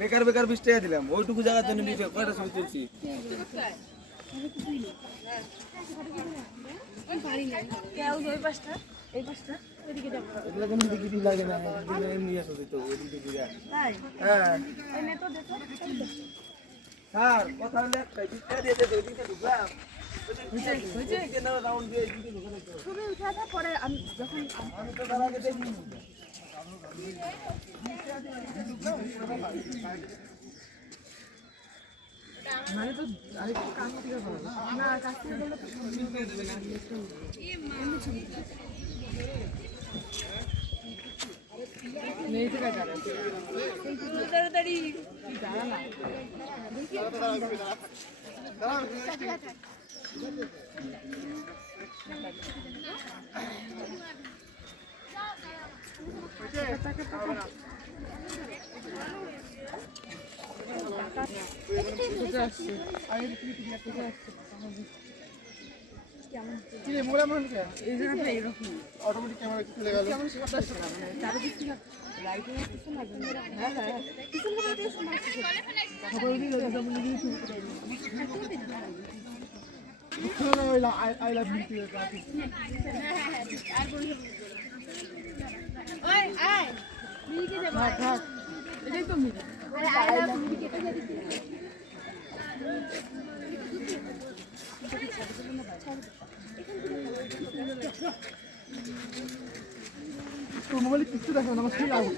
বেকার বেকার 20 টাকা দিলাম ওইটুকু জায়গার জন্য কয়টা ছবি তুলছি এগুলো কোনো টিকিটই লাগে না এমনি আসো দিত ওইদিকে ঘুরে হ্যাঁ স্যার কথা হলে একটাই 20 টাকা দিয়ে দেবে ওইদিকে ঢুকলাম ওইদিকে না রাউন্ড দিয়ে ওইদিকে ঢুকে ছবি উঠাটা পরে আমি যখন আমি তো তার আগে দেখি মানে তো আরেকটু কাছ থেকে বলো না কাছ থেকে বললে তো নেই তো কাজ তাড়াতাড়ি দাঁড়া না অটোমেটিক ক্যামেরা চলে গেল আই লাভ ইউ এটাই তো মিলে তোর মোবাইলে কিছু দেখো না আমার সেই লাগবে